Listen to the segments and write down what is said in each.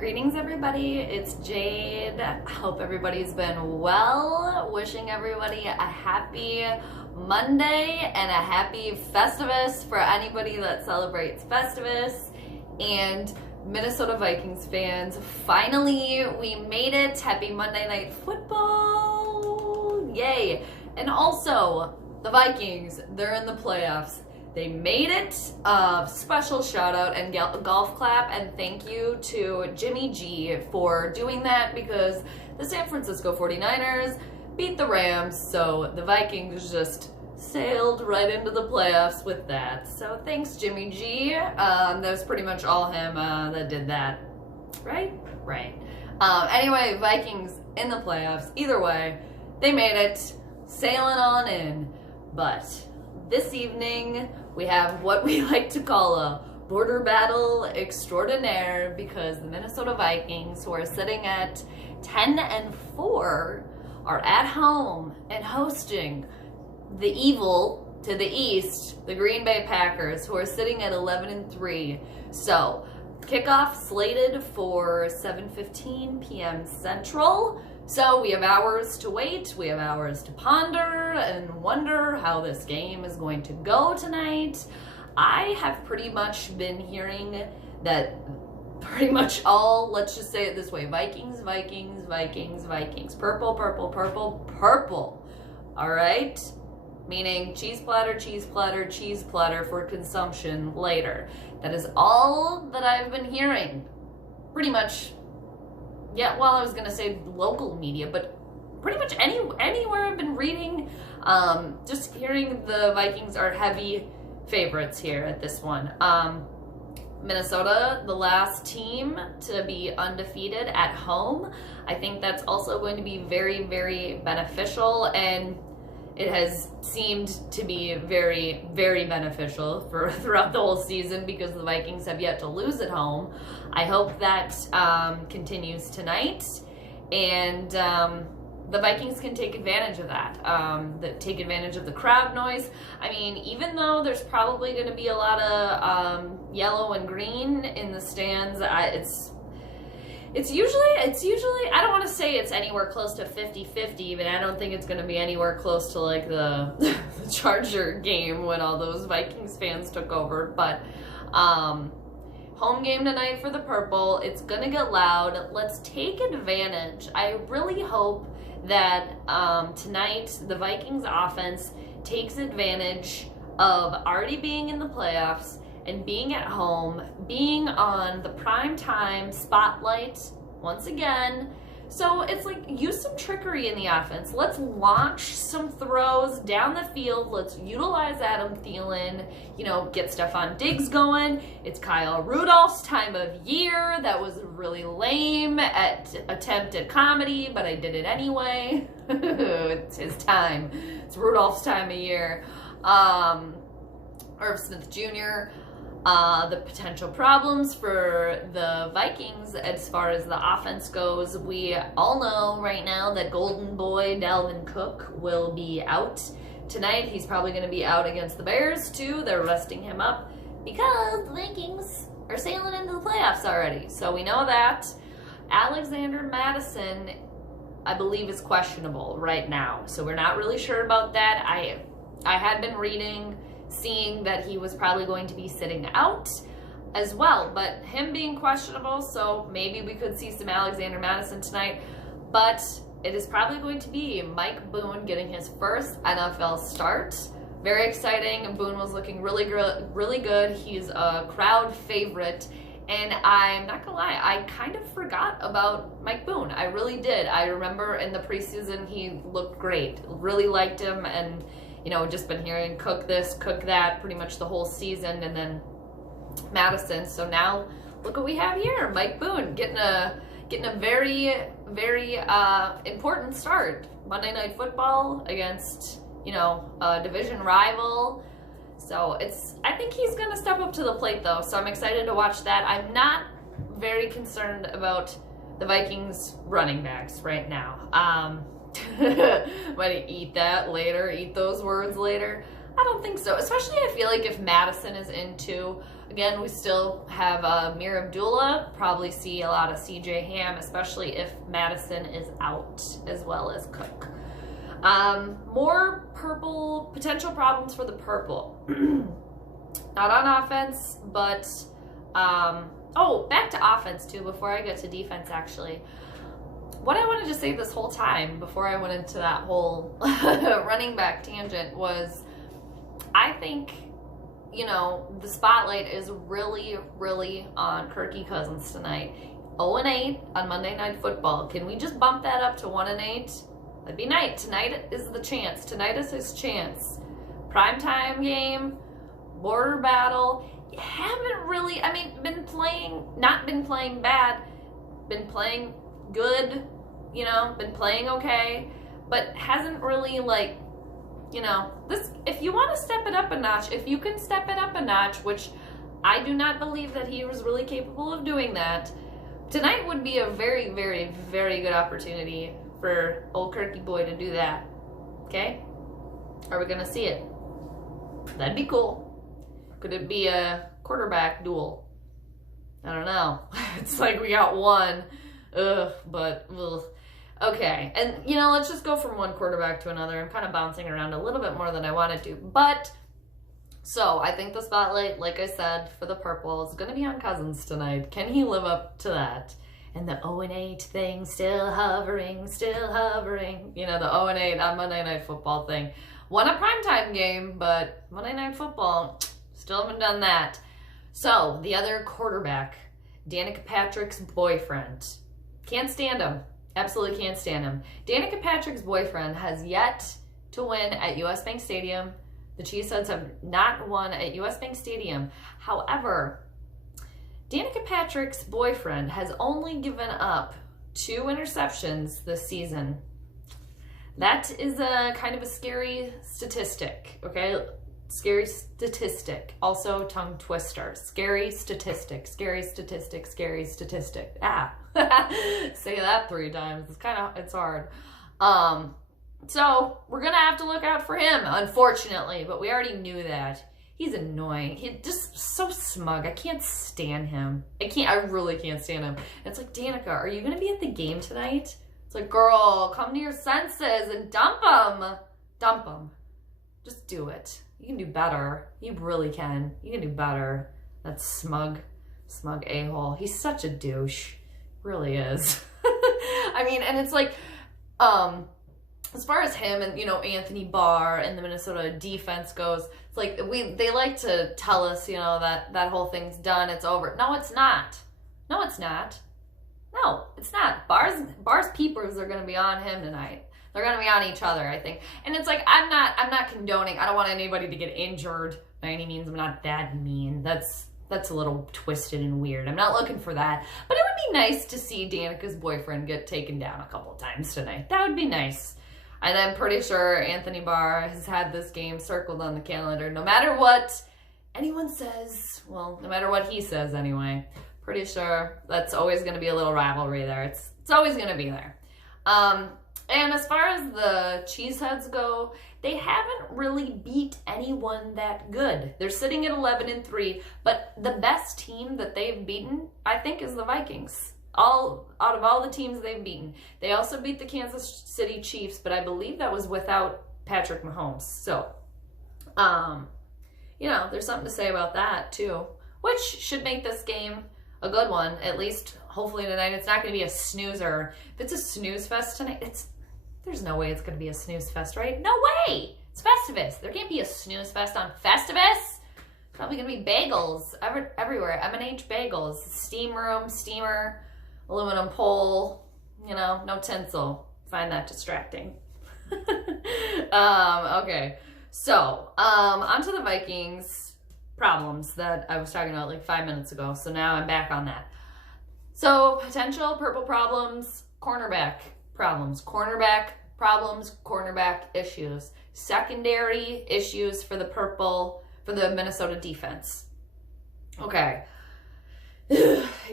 Greetings everybody, it's Jade. Hope everybody's been well. Wishing everybody a happy Monday and a happy festivus for anybody that celebrates festivus. And Minnesota Vikings fans, finally we made it. Happy Monday Night Football, yay. And also the Vikings, they're in the playoffs. They made it. Special shout out and golf clap and thank you to Jimmy G for doing that, because the San Francisco 49ers beat the Rams, so the Vikings just sailed right into the playoffs with that. So thanks Jimmy G. That was pretty much all him that did that. Right? Right. Anyway, Vikings in the playoffs. Either way, they made it. Sailing on in. But this evening, we have what we like to call a border battle extraordinaire, because the Minnesota Vikings, who are sitting at 10-4, are at home and hosting the evil to the east, the Green Bay Packers, who are sitting at 11-3. So, kickoff slated for 7:15 p.m. Central. So we have hours to wait, we have hours to ponder and wonder how this game is going to go tonight. I have pretty much been hearing that pretty much all, let's just say it this way, Vikings, Vikings, Vikings, Vikings. Purple, purple, purple, purple. All right? Meaning cheese platter, cheese platter, cheese platter for consumption later. That is all that I've been hearing. Pretty much. Yeah, well, I was gonna say local media, but pretty much anywhere I've been reading, just hearing the Vikings are heavy favorites here at this one. Minnesota, the last team to be undefeated at home. I think that's also going to be very, very beneficial, and it has seemed to be very, very beneficial throughout the whole season, because the Vikings have yet to lose at home. I hope that continues tonight, and the Vikings can take advantage of that, take advantage of the crowd noise. I mean, even though there's probably going to be a lot of yellow and green in the stands, it's usually, I don't want to say it's anywhere close to 50-50, but I don't think it's going to be anywhere close to like the Charger game when all those Vikings fans took over. But home game tonight for the Purple. It's going to get loud. Let's take advantage. I really hope that tonight the Vikings offense takes advantage of already being in the playoffs and being at home, being on the Primetime spotlight once again. So it's like, use some trickery in the offense. Let's launch some throws down the field. Let's utilize Adam Thielen, get Stephon Diggs going. It's Kyle Rudolph's time of year. That was really lame attempt at comedy, but I did it anyway. It's his time. It's Rudolph's time of year. Irv Smith Jr., the potential problems for the Vikings as far as the offense goes. We all know right now that Golden Boy Dalvin Cook will be out tonight. He's probably going to be out against the Bears too. They're resting him up because the Vikings are sailing into the playoffs already. So we know that. Alexander Mattison, I believe, is questionable right now. So we're not really sure about that. I had been seeing that he was probably going to be sitting out as well, but him being questionable, so maybe we could see some Alexander Mattison tonight. But it is probably going to be Mike Boone getting his first NFL start. Very exciting. Boone was looking really good. He's a crowd favorite, and I'm not gonna lie, I kind of forgot about Mike Boone. I really did. I remember in the preseason he looked great. Really liked him, and just been hearing cook this, cook that pretty much the whole season, and then Madison. So now look what we have here. Mike Boone getting a very, very important start. Monday Night Football against, a division rival. So I think he's going to step up to the plate though. So I'm excited to watch that. I'm not very concerned about the Vikings running backs right now. Might eat that later, eat those words later. I don't think so. Especially I feel like if Madison is in too, Again, we still have Mir Abdullah, probably see a lot of CJ Ham, especially if Madison is out, as well as Cook. More purple, potential problems for the purple. Not on offense, but, back to offense too, before I get to defense actually. What I wanted to say this whole time, before I went into that whole running back tangent, was I think, you know, the spotlight is really, really on Kirky Cousins tonight. 0-8 on Monday Night Football. Can we just bump that up to 1-8? That'd be nice. Tonight is the chance. Tonight is his chance. Primetime game, border battle. You haven't really, I mean, not been playing bad, been playing good, you know, been playing okay, but hasn't really, like, you know, this, if you want to step it up a notch, if you can step it up a notch, which I do not believe that he was really capable of doing that, tonight would be a very, very, very good opportunity for old Kirky boy to do that. Okay? Are we going to see it? That'd be cool. Could it be a quarterback duel? I don't know. It's like we got one. But okay. And, you know, let's just go from one quarterback to another. I'm kind of bouncing around a little bit more than I wanted to. But, so, I think the spotlight, like I said, for the purple is going to be on Cousins tonight. Can he live up to that? And the 0-8 thing, still hovering. You know, the 0-8 on Monday Night Football thing. Won a primetime game, but Monday Night Football, still haven't done that. So, the other quarterback, Danica Patrick's boyfriend. Can't stand him. Absolutely can't stand him. Danica Patrick's boyfriend has yet to win at US Bank Stadium. The Cheeseheads have not won at US Bank Stadium. However, Danica Patrick's boyfriend has only given up 2 interceptions this season. That is a kind of a scary statistic, okay? Scary statistic. Also tongue twister. Scary statistic. Scary statistic. Scary statistic. Ah. Say that 3 times. It's hard. So we're gonna have to look out for him, unfortunately, but we already knew that. He's annoying. He's just so smug. I can't stand him. I really can't stand him. And it's like, Danica, are you gonna be at the game tonight? It's like, girl, come to your senses and dump him. Dump him. Just do it. You can do better. You really can. You can do better. That smug a-hole. He's such a douche. Really is. I mean, and it's like, as far as him and, you know, Anthony Barr and the Minnesota defense goes, it's like they like to tell us, you know, that whole thing's done, it's over. No, it's not. No, it's not. No, it's not. Barr's peepers are going to be on him tonight. They're going to be on each other, I think. And it's like, I'm not condoning. I don't want anybody to get injured by any means. I'm not that mean. That's a little twisted and weird. I'm not looking for that. But it would be nice to see Danica's boyfriend get taken down a couple times tonight. That would be nice. And I'm pretty sure Anthony Barr has had this game circled on the calendar. No matter what anyone says, well, no matter what he says anyway, pretty sure that's always going to be a little rivalry there. It's always going to be there. And as far as the Cheeseheads go, they haven't really beat anyone that good. They're sitting at 11-3, but the best team that they've beaten, I think, is the Vikings. Out of all the teams they've beaten. They also beat the Kansas City Chiefs, but I believe that was without Patrick Mahomes. So, you know, there's something to say about that too, which should make this game a good one. At least, hopefully tonight, it's not going to be a snoozer. If it's a snooze fest tonight, there's no way it's going to be a snooze fest, right? No way! It's Festivus. There can't be a snooze fest on Festivus. It's probably going to be bagels everywhere. M&H bagels. Steam room, steamer, aluminum pole, you know, no tinsel. Find that distracting. Okay. So, onto the Vikings problems that I was talking about like 5 minutes ago. So now I'm back on that. So, potential purple problems, cornerback problems, cornerback problems, cornerback issues, secondary issues for the purple, for the Minnesota defense. Okay.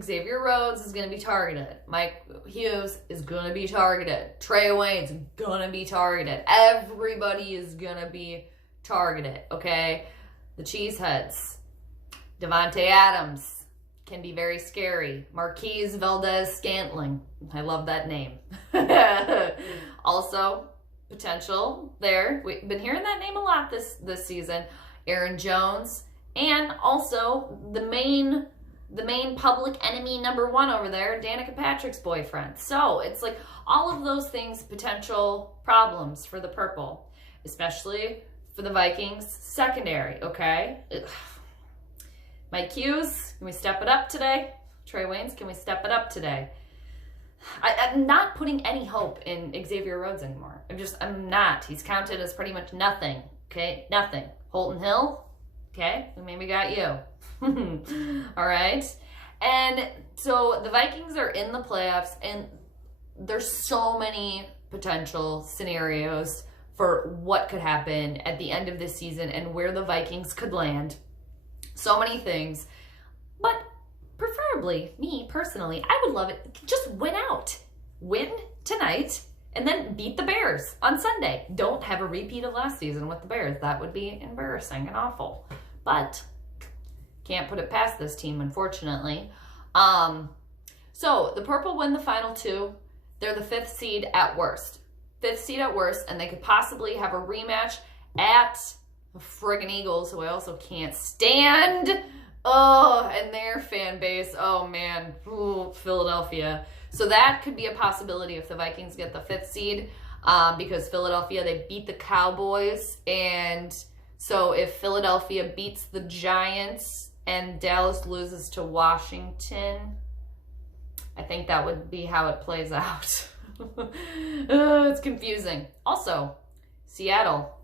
Xavier Rhodes is going to be targeted. Mike Hughes is going to be targeted. Trey Wayne's going to be targeted. Everybody is going to be targeted, okay? The Cheeseheads. Devontae Adams can be very scary. Marquise Valdez-Scantling. I love that name. Also, potential there. We've been hearing that name a lot this season. Aaron Jones. And also the main public enemy number one over there, Danica Patrick's boyfriend. So it's like all of those things, potential problems for the purple, especially for the Vikings secondary, okay? Ugh. Mike Hughes, can we step it up today? Trey Waynes, can we step it up today? I'm not putting any hope in Xavier Rhodes anymore. I'm not. He's counted as pretty much nothing, okay? Nothing. Holton Hill, okay? We maybe got you. All right. And so the Vikings are in the playoffs, and there's so many potential scenarios for what could happen at the end of this season and where the Vikings could land. So many things. But preferably, me personally, I would love it. Just win out. Win tonight and then beat the Bears on Sunday. Don't have a repeat of last season with the Bears. That would be embarrassing and awful. But can't put it past this team, unfortunately. So the Purple win the final two. They're the 5th seed at worst. 5th seed at worst, and they could possibly have a rematch at the friggin' Eagles, who I also can't stand. Oh, and their fan base. Oh, man. Ooh, Philadelphia. So that could be a possibility if the Vikings get the 5th seed, because Philadelphia, they beat the Cowboys. And so if Philadelphia beats the Giants and Dallas loses to Washington, I think that would be how it plays out. It's confusing. Also, Seattle,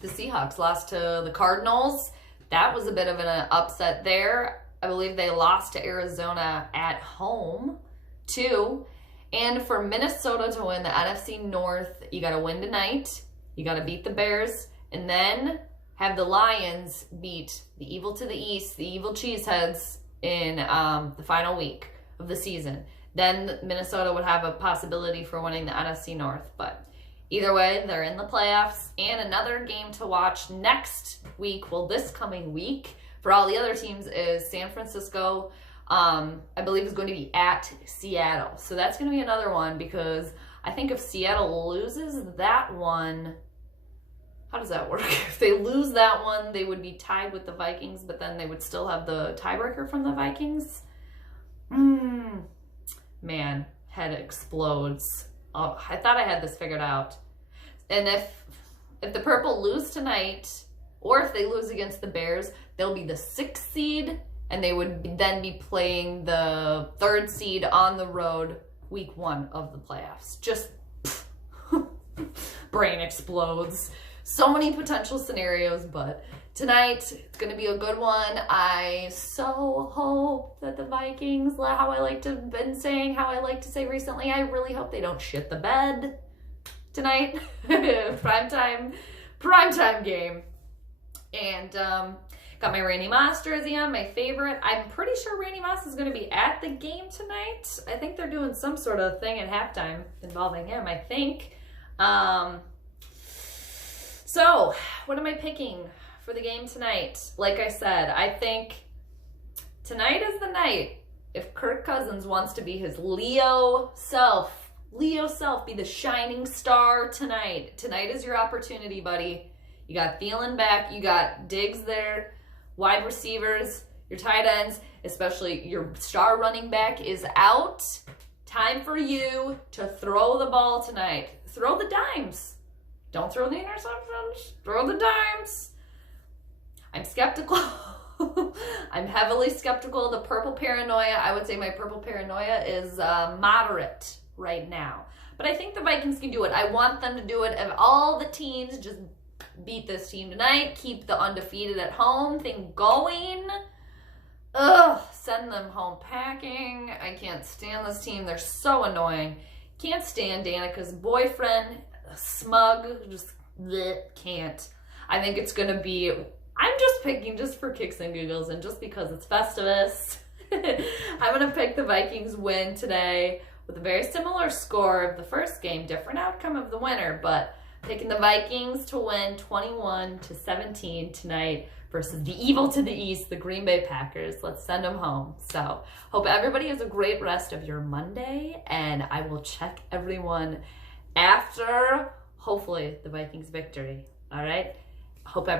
the Seahawks lost to the Cardinals. That was a bit of an upset there. I believe they lost to Arizona at home, too. And for Minnesota to win the NFC North, you got to win tonight. You got to beat the Bears. And then have the Lions beat the evil to the East, the evil Cheeseheads, in the final week of the season. Then Minnesota would have a possibility for winning the NFC North. But either way, they're in the playoffs. And another game to watch next week, well, this coming week, for all the other teams, is San Francisco, I believe is going to be at Seattle. So that's going to be another one, because I think if Seattle loses that one, how does that work? If they lose that one, they would be tied with the Vikings, but then they would still have the tiebreaker from the Vikings. Man, head explodes. Oh, I thought I had this figured out. And if the Purple lose tonight, or if they lose against the Bears, they'll be the 6th seed, and they would then be playing the 3rd seed on the road week 1 of the playoffs. Just brain explodes. So many potential scenarios, but tonight it's going to be a good one. I so hope that the Vikings, how I like to say recently, I really hope they don't shit the bed tonight. Primetime game. And got my Randy Moss jersey on, my favorite. I'm pretty sure Randy Moss is going to be at the game tonight. I think they're doing some sort of thing at halftime involving him, I think. So, what am I picking for the game tonight? Like I said, I think tonight is the night. If Kirk Cousins wants to be his Leo self, be the shining star tonight. Tonight is your opportunity, buddy. You got Thielen back. You got Diggs there. Wide receivers, your tight ends, especially your star running back is out. Time for you to throw the ball tonight. Throw the dimes. Don't throw the interceptions. Throw the dimes. I'm skeptical. I'm heavily skeptical of the purple paranoia. I would say my purple paranoia is moderate right now. But I think the Vikings can do it. I want them to do it. Of all the teams, just beat this team tonight. Keep the undefeated at home thing going. Ugh, send them home packing. I can't stand this team. They're so annoying. Can't stand Danica's boyfriend. Smug, just bleh, can't. I think it's gonna be, I'm just picking just for kicks and giggles and just because it's Festivus. I'm gonna pick the Vikings win today with a very similar score of the first game, different outcome of the winner, but picking the Vikings to win 21-17 tonight versus the evil to the east, the Green Bay Packers. Let's send them home. So hope everybody has a great rest of your Monday, and I will check everyone after, hopefully, the Vikings victory. All right? Hope everybody